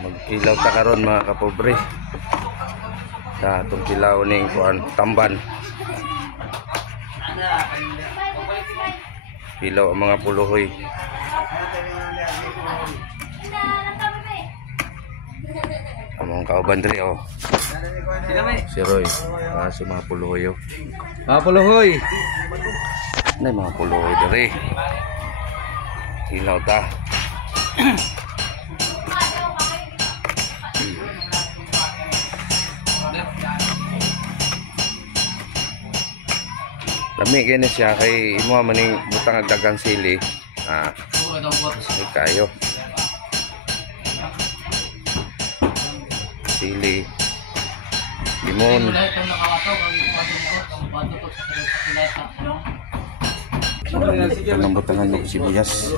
Magkilaw ta karon mga kapobre. Sa atong kilaw ning kuan tamban. Kilaw ang mga puluhoy. Among kauban diri oh. Si Roy. Si mga puluhoy oh. Mga puluhoy. Nay mga puluhoy diri. Kilaw ta. Lami gani siya kay imo maning butang ang dagang sili. Ay kayo. Sili. Limon. Ang butangan ng sibuyas.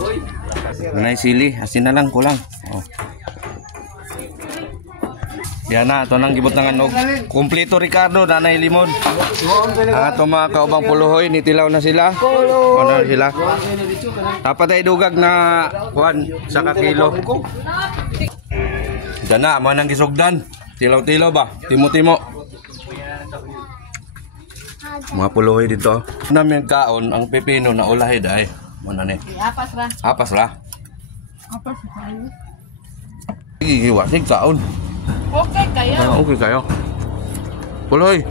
Nay sili, asin na lang kulang. Oh. Yan na, ito nang gibutangan og kumpleto Ricardo, nanay limon. Ang ato mga kaubang puluhoy, nitilaw na sila. Ano na sila? Dapat ay dugag na kuan sa kakilo. Diyan na, mga nang gisugdan. Tilaw-tilaw ba? Timo-timo. Mga puluhoy dito. Namin kaon, ang pepino na ulahid ay. Mana ni? Apas ra. Apas ra? Apas ra. Iiwasig kaon. Okay kayo. Okay kayo. Puluhoy.